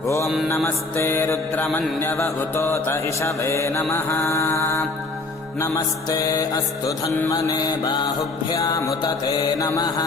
ॐ नमस्ते रुद्रमन्यव उतोत इषवे नमः। नमस्ते अस्तु धन्वने बाहुभ्यामुत ते नमः।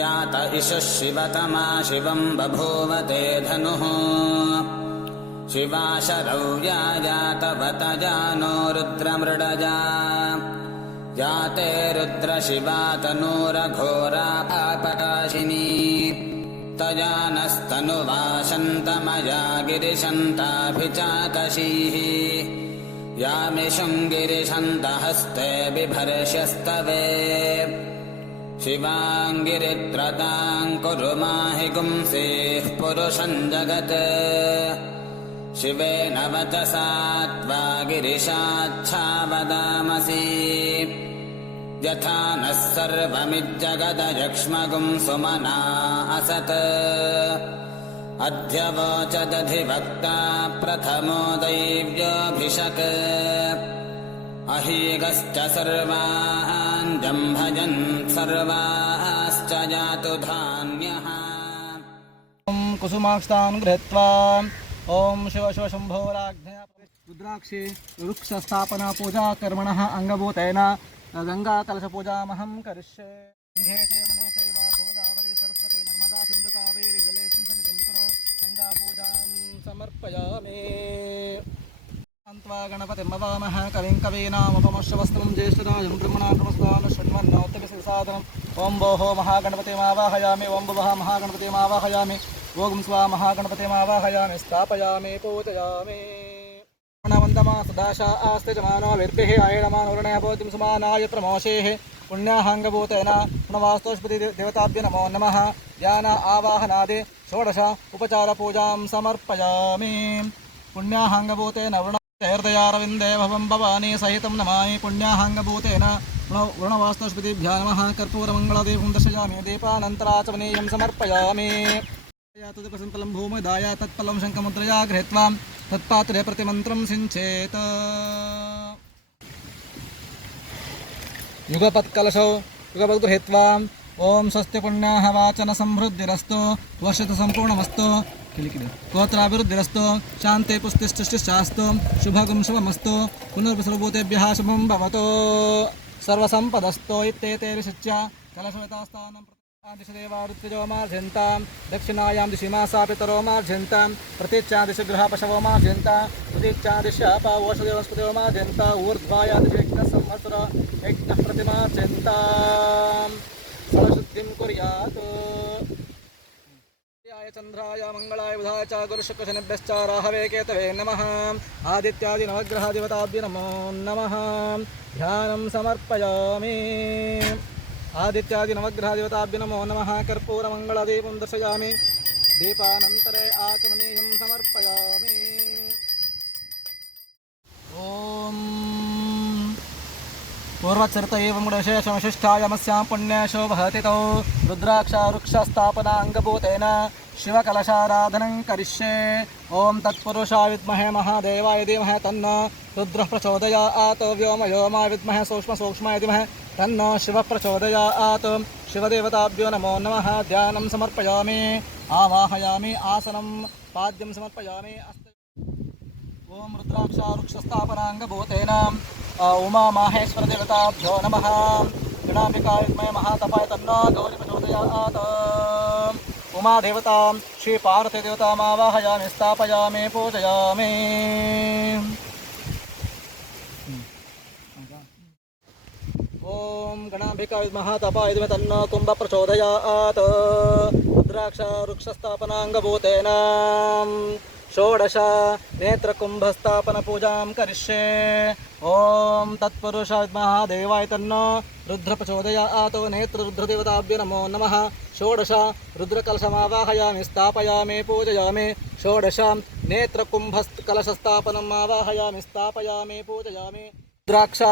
यात इषः शिवतमा शिवम् बभूव ते धनुः। शिवा शरव्या जातवत जानो रुद्रमृडजा। याते रुद्रशिवा तनूरघोरा पापकाशिनी। तजानस्तनुवाशन्तमया गिरिशन्ताभिचाकशीः। यामिषुङ्गिरिशन्तहस्ते बिभर्ष्यस्तवे। शिवाङ्गिरित्रताम् कुरु माहि गुंसेः पुरुषम् जगत्। शिवेन वचसा त्वा गिरिशाच्छावदामसि। यथा नः सर्वमिज्जगदयक्ष्मगुं सुमना असत्। अध्यवोचदधिवक्ता प्रथमो दैव्योऽभिषक्। अहीगश्च सर्वान् जम्भजन् सर्वाश्च जातु धान्यः। कुसुमाक्षतान् गृहीत्वा ओम शिव शिव शंभो राज्ञया रुद्राक्षे वृक्षस्थापना पूजा कर्मणः अंगभूतेन गंगा कलश पूजामहं करिष्ये। गंगे चैवने चैव गोदावरी सरस्वती नर्मदा सिंधु कावेरी जलेऽस्मिन् सन्निधिं कुरु। गंगा पूजां समर्पयामि। अन्त्वा गणपतिं ववामः कविं कवीनामुपमश्रवस्त्रं ज्येष्ठराजं ब्रह्मणां नमस्कारं शृण्वन्नोत्तमसाधनम्। ओं भोः महागणपतिमावाहयामि। ओं भुवः महागणपतिमावाहयामि। ओं स्वाहा महागणपतिमावाहयामि स्थापयामि पूजयामि। वन्दमा सदाशा आस्ते जमानो विर्भिः आयणमानुर्णयः भवतिं सुमानाय प्रमोषेः। पुण्याहाङ्गभूतेन पुनवास्तोष्पति देवताभ्य नमो नमः। ध्यान आवाहनादि षोडश उपचारपूजां समर्पयामि। पुण्याहाङ्गभूतेन हृदयारविन्दे भवं भवानी सहितं नमामि। पुण्याहाङ्गभूतेन वृणवास्तोष्पतिभ्यः नमः। कर्पूरमङ्गलदीपं दर्शयामि। दीपानन्तराचमनीयं समर्पयामि। तदुपसंफलं भूमिदाय तत्फलं शङ्खमुद्रया गृहीत्वा तत्पात्रे प्रतिमन्त्रं सिञ्चेत्। युगपत्कलशौ युगपत् गृहीत्वा ओं स्वस्ति पुण्याः वाचन समृद्धिरस्तु। वर्षतु सम्पूर्णमस्तु। गोत्राभिवृद्धिरस्तु। शान्ति पुष्टिश्चिष्टिश्चास्तु। शुभगुं शुभमस्तु। पुनर्विसर्वभूतेभ्यः शुभं भवतु। सर्वसम्पदस्तु इत्येते ऋषिच्य कलशवितास्थानं दिशदेवारुत्तिजो मार्जन्तां। दक्षिणायां दिशि मासा पितरो मार्जन्तां। प्रतीच्यां दिशि गृहपशवो मार्जन्तां। प्रतीच्यां दिशि अपावोषदेवस्पतिो मार्जन्ता। ऊर्ध्वायां दिशि यज्ञसंवत्सर यज्ञः प्रतिमार्जन्तां। सर्वशुद्धिं कुर्यात्। चन्द्राय मंगलाय बुधाय च गुरुशुक्रशनिभ्यश्च राहवे केतवे नमः। आदित्यादि नवग्रहाधिपताभ्यो नमो नमः। ध्यानं समर्पयामि। आदित्यादि नवग्रहाधिपताभ्यो नमो नमः। कर्पूरमङ्गलदीपं दर्शयामि। दीपानन्तरे आचमनीयं समर्पयामि। ओम पूर्वचरित एवं गुणविशेषविशिष्टायामस्यां पुण्यशो वहतितो रुद्राक्षवृक्षस्थापनाङ्गभूतेन शिवकलशाराधनं करिष्ये। ओं तत्पुरुषाय विद्महे महादेवाय धीमहि तन्नो रुद्रः प्रचोदयात्। व्योमयोमाय विद्महे सूक्ष्मसूक्ष्माय धीमहि तन्नो शिवः प्रचोदयात्। शिवदेवताभ्यो नमो नमः। ध्यानं समर्पयामि। आवाहयामि। आसनं पाद्यं समर्पयामि। ओं रुद्राक्षवृक्षस्थापनाङ्गभूतेन उमा माहेश्वर देवताभ्यो नमः। गणाम्बिकाय विद्महे महातपाय तन्नो गौरी प्रचोदयात्। उमा देवतां श्री पार्वती देवतामावाहयामि स्थापयामि पूजयामि। ओम गणाम्बिकाय विद्महे महातपाय धीमहि तन्नो कुम्भ प्रचोदयात्। रुद्राक्षवृक्षस्थापनाङ्गभूतेन षोडश नेत्रकुम्भस्थापन पूजां करिष्ये। ओं तत्पुरुषाय महादेवाय तन्नो रुद्र प्रचोदयात्। नेत्ररुद्रदेवताभ्यो नमो नमः। षोडश रुद्रकलशमावाहयामि स्थापयामि पूजयामि। षोडश नेत्रकुम्भकलशस्थापनम् आवाहयामि स्थापयामि पूजयामि। रुद्राक्ष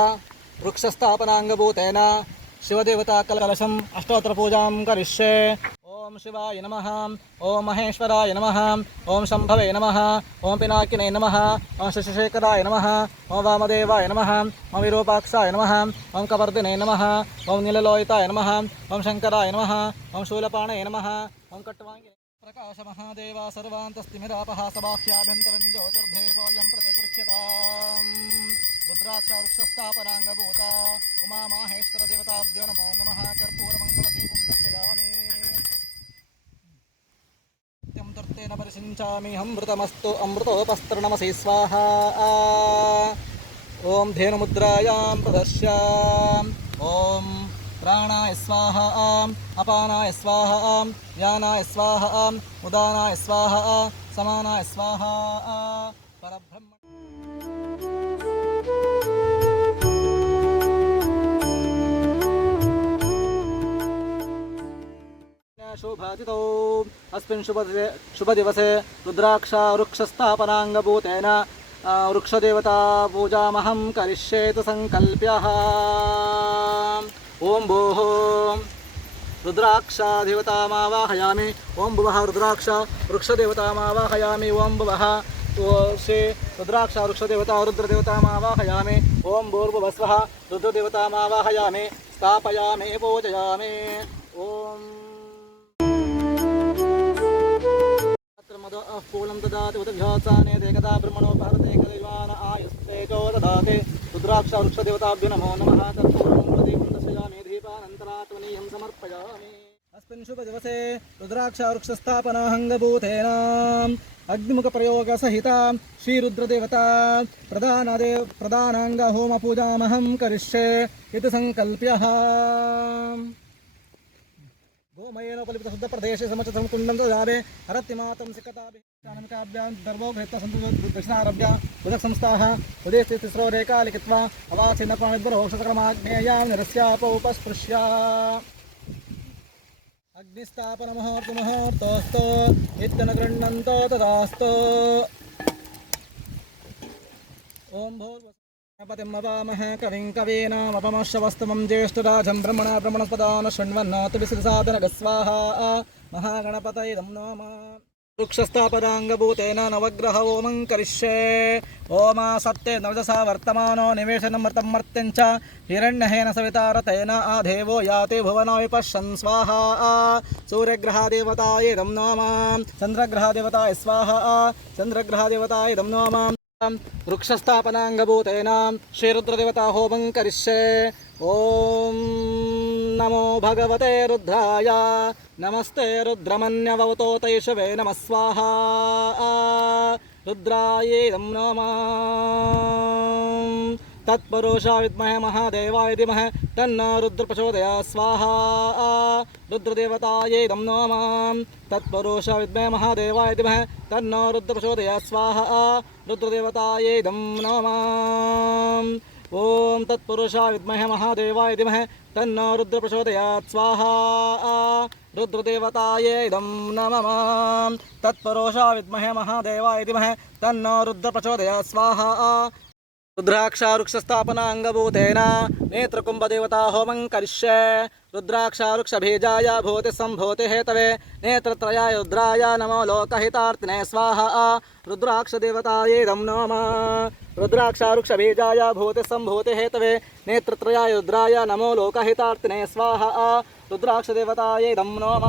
वृक्षस्थापनाङ्गभूतेन शिवदेवता कलशम् अष्टोत्तर पूजां करिष्ये। ओम शिवाय नमः। ओम महेश्वराय नमः। ओम शंभवे नमः। ओम पिनाकिने नमः। ओम शशिशेखराय नमः। ओम वामदेवाय नमः। ओम विरूपाक्षाय नमः। ओम कवर्दिने नमः। ओम नीललोहिताय नमः। ओम शंकराय नमः। ओम शूलपाणे नमः। ओम कट्वांगे प्रकाशमहादेव सर्वान्तस्तिमिरापहासबाह्याभ्यन्तरं ज्योतिर्देवोऽयं प्रतिगृह्यताम् रुद्राक्षवृक्षस्थापनाङ्गभूता उमामाहेश्वरदेवताभ्यो नमो नमः कर्पूरमङ्गलदीपं दर्शयामि नित्यं तर्तेन परिषिञ्चामि अमृतमस्तु अमृतोपस्त्रनमसि स्वाहा ॐ धेनुमुद्रायां प्रदर्श्य ॐ प्राणाय स्वाहा अपानाय स्वाहा व्यानाय स्वाहा उदानाय स्वाहा समानाय स्वाहा परब्रह्म शोभातितो अस्मिन् शुभदिवसे रुद्राक्षवृक्षस्थापनाङ्गभूतेन वृक्षदेवता पूजामहं करिष्येतु संकल्प्यः ओम भोः रुद्राक्षदेवतामावाहयामि ओम भुवः रुद्राक्ष वृक्षदेवतामावाहयामि ओम भुवः श्री रुद्राक्ष वृक्षदेवता रुद्रदेवतामावाहयामि ओम भूर्भुवस्वः रुद्रदेवतामावाहयामि स्थापयामि पूजयामि ओम पूलं ददाति उदभ्यासाने देकदा ब्रह्मणो भारते कलिवान आयुस्तेजो ददाति रुद्राक्ष वृक्षदेवताभ्यो नमो नमः तत्पूर्वं दर्शयामि दीपानन्तरात्मनीयं समर्पयामि अस्मिन् शुभदिवसे रुद्राक्ष वृक्षस्थापनाङ्गभूतेन अग्निमुखप्रयोगसहिता श्रीरुद्रदेवता प्रधानाङ्ग होमपूजामहं करिष्ये इति संकल्प्यः गोमयेनोपलिप्तशुद्धप्रदेशे समचतं कुण्डं ददामि हरतिमातं सिकताभिः दर्भो गृहीत्वा सन्तु दक्षिणारभ्य उदकसंस्थाः उदयस्ते तिस्रो रेखा लिखित्वा अवाचिन्नपाणिद्वरोक्षसक्रमाग्नेयां निरस्यापोपस्पृश्य अग्निस्थापनमुहूर्तमुहूर्तोऽस्तु इत्यन गृह्णन्तो तदास्तु ॐ गणपतिं अवामहे कविं कवीनामपमश्रवस्तमं ज्येष्ठराजं ब्रह्मणस्पदान शृण्वन्नाथ विसृसादनगस्वाहा महागणपतये नमः वृक्षस्थापनाङ्गभूतेन नवग्रह होमं करिष्ये ओमा सत्ते नवदशा वर्तमानो निवेशनमृतं मर्त्यं च हिरण्यहेन सवितारतेन आदेवो याति भुवनो विपश्यन् स्वाहा सूर्यग्रहादेवतायै नमः चन्द्रग्रहादेवताय स्वाहा चन्द्रग्रहादेवतायै नमः वृक्षस्थापनाङ्गभूतेन श्रीरुद्रदेवता होमं करिष्ये ॐ नमो भगवते रुद्राय नमस्ते रुद्रमन्यवतो तैषवे नमः स्वाहा रुद्रायै नमः तत्पुरुषा विद्महे महादेवाय धीमहि तन्नो रुद्र प्रचोदयात् स्वाहा रुद्रदेवतायै नमः तत्पुरुषा विद्महे महादेवाय धीमहि तन्नो रुद्र प्रचोदयात् स्वाहा रुद्रदेवतायै नमः ओम तत्पुरुषा विद्महे महादेवाय धीमहि तन्नो रुद्र प्रचोदयात् स्वाहा रुद्रदेवतायै नमः तत्पुरुषा विद्महे महादेवाय धीमहि तन्नो रुद्र प्रचोदयात् स्वाहा रुद्राक्षवृक्षस्थापनाङ्गभूतेन नेत्रकुम्भदेवता होमं करिष्ये रुद्राक्षवृक्षबीजाय भूतिसम्भूतिहेतवे नेत्रत्रयाय रुद्राय नमो लोकहितार्थिने स्वाहा रुद्राक्षदेवतायै नमः रुद्राक्षवृक्षबीजाय भूतिसम्भूतिहेतवे नेत्रत्रयाय रुद्राय नमो लोकहितार्थिने स्वाहा रुद्राक्षदेवतायै नमः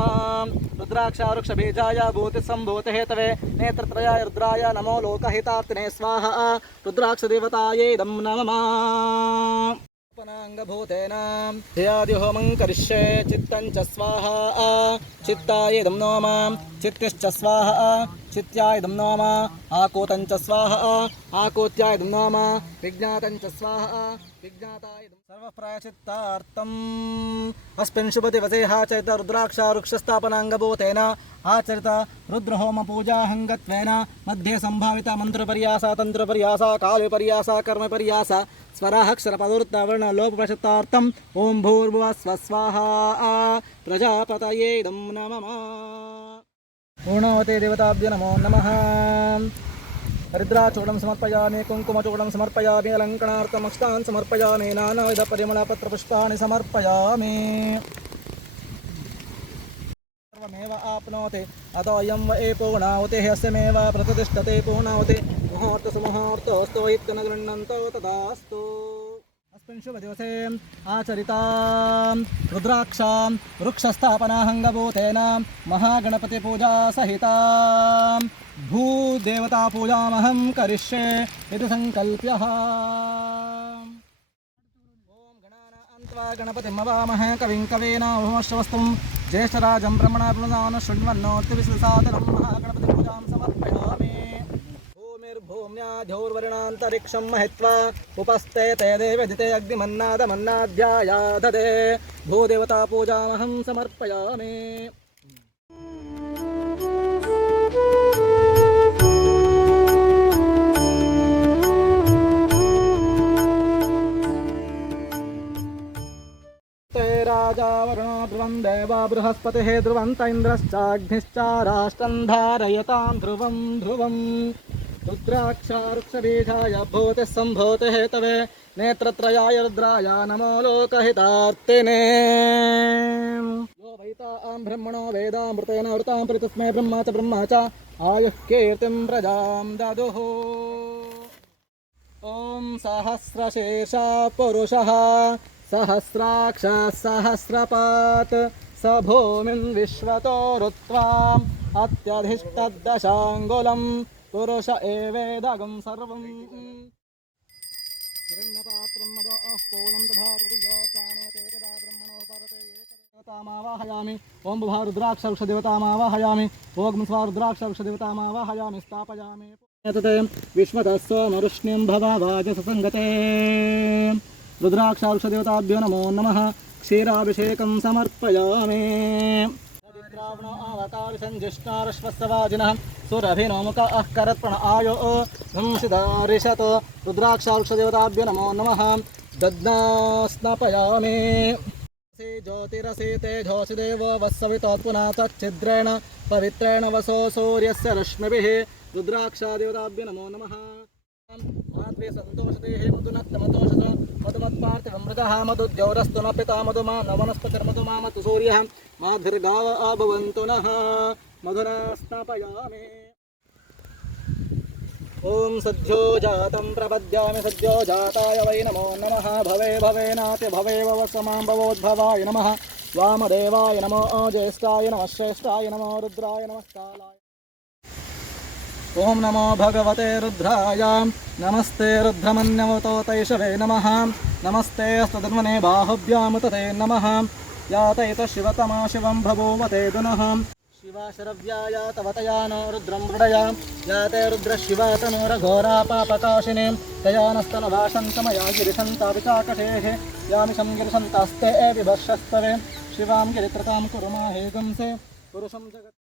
रुद्राक्षवृक्षबीजाय भूतिसम्भूतिहेतवे नेत्रत्रयाय रुद्राय नमो लोकहितार्थिने स्वाहा रुद्राक्षदेवतायै नमः पनाङ्गभूतेन ध्यादिहोमं करिष्ये चित्तं च स्वाहा चित्ताय नमः चित्तिश्च स्वाहा चित्याय नमः आकूतं च स्वाहा आकूत्याय नमः विज्ञातं च स्वाहा विज्ञाताय सर्वप्रायचित्तार्थम् अस्मिन् शुभदिवसे आचरित रुद्राक्षवृक्षस्थापनाङ्गभूतेन आचरित रुद्रहोमपूजाहङ्गत्वेन मध्ये सम्भाविता मन्त्रपर्यासा तन्त्रपर्यासा कालविपर्यासा कर्मपर्यासा स्वराक्षरपदोत्तवर्णलोपप्रचित्तार्थम् ॐ भूर्भुवः स्वः स्वाहा प्रजापतये नमः पूर्णावते देवताभ्यो नमो नमः हरिद्राचूर्णं समर्पयामि कुङ्कुमचूर्णं समर्पयामि अलङ्करणार्थमक्षतान् समर्पयामि नानाविधपरिमलपत्रपुष्पाणि समर्पयामि सर्वमेव आप्नोति अतोऽयं व पूर्णाहुतिः अस्यमेव प्रतिष्ठते पूर्णाहुति मुहूर्तसुमुहूर्तोऽस्तु इत्यन गृह्णन्तो तदास्तु शुभ दिवसे आचरितां रुद्राक्षां वृक्षस्थापनाहङ्गभूतेन महागणपतिपूजा सहितां भूदेवतापूजामहं करिष्ये इति सङ्कल्प्यः। गणपतिं मवामहे कविं कवीनामुपमश्रवस्तुं ज्येष्ठराजं ब्रह्मणा शृण्वन्नोतिविश्वसादनं महागणपतिपूजां समर्पयामि। भूम्याध्योर्वर्णान्तरिक्षं महित्वा उपस्थे ते देवदिते अग्निमन्नादमन्नाध्यायाधदे भूदेवतापूजामहं समर्पयामि। राजा वरुणो ध्रुवं देवा बृहस्पतिः ध्रुवन्त इन्द्रश्चाग्निश्च राष्ट्रं धारयतां ध्रुवं ध्रुवम् रुद्राक्षारुक्षबीजाय भूतिः सम्भूतिः तवे नेत्रत्रयाय रुद्राय नमो लोकहितार्थिने। यो वैतां ब्रह्मणो वेदामृतेन वृतां परितस्मै ब्रह्मा च आयुः कीर्तिं प्रजां ददुः। ॐ सहस्रशीर्षः पुरुषः सहस्राक्ष सहस्रपात् स भूमिं विश्वतो ऋत्वाम् अत्यधिष्ठद्दशाङ्गुलं पुरुष एवेदगं सर्वम्। हिरण्यपात्रं मदो पूर्णं तथा रुद्रयोत्सानेते कदा ब्रह्मणो परते एकदेवतामावाहयामि। ॐ बुभा रुद्राक्षवृक्षदेवतामावाहयामि। ॐ स्वा रुद्राक्षवृक्षदेवतामावाहयामि स्थापयामि। एतते विश्वतः सोमरुष्ण्यं भवावाजससङ्गते रुद्राक्षारुक्षदेवताभ्यो नमो नमः। क्षीराभिषेकं समर्पयामि। ज्येष्ठारश्वस्वाजिनः सुरभिनोमुखः करत्प्रण आयो धंसिदारिषत् रुद्राक्षारुक्षदेवताभ्यो नमो नमः। दद्ना स्नापयामि। ज्योतिरसि तेजोसि देवो वत्सवितोत्पुना तच्छिद्रेण पवित्रेण वसो सूर्यस्य रश्मिभिः रुद्राक्षादेवताभ्यो नमो नमः। माध्वे सन्तोषते मधुनत्तमतोषस मधुमत्पार्थिवमृतः मधुद्यौरस्तु न पिता मधुमा न वनस्पतिर्मधुमा मधु सूर्यः माधिर्गाव अभवन्तु नः। मधुना स्नापयामि। ॐ सद्यो जातं प्रपद्यामि सद्यो जाताय वै नमो नमः। भवे भवेनाति भवेव वसमां भवोद्भवाय नमः। वामदेवाय नमो ज्येष्ठाय नमः श्रेष्ठाय नमो रुद्राय नमः कालाय। ॐ नमो भगवते रुद्राय नमस्ते रुद्रमन्यवतो तैषवे नमः। नमस्ते अस्तधन्वने बाहुभ्यां तते नमः। यातयित शिवतमा शिवं भवोवते दुनः। शिवाशरव्याय तवतया नो रुद्रं मृडया याते रुद्रशिवातनोरघोरा पापकाशिने तया नस्तनभाषन्तमया गिरिशन्ताविचाकटेः यामिषं गिरिशन्तास्ते विभर्षस्तवे शिवां गिरित्रतां कुरु माहेगंसे पुरुषं जगत्।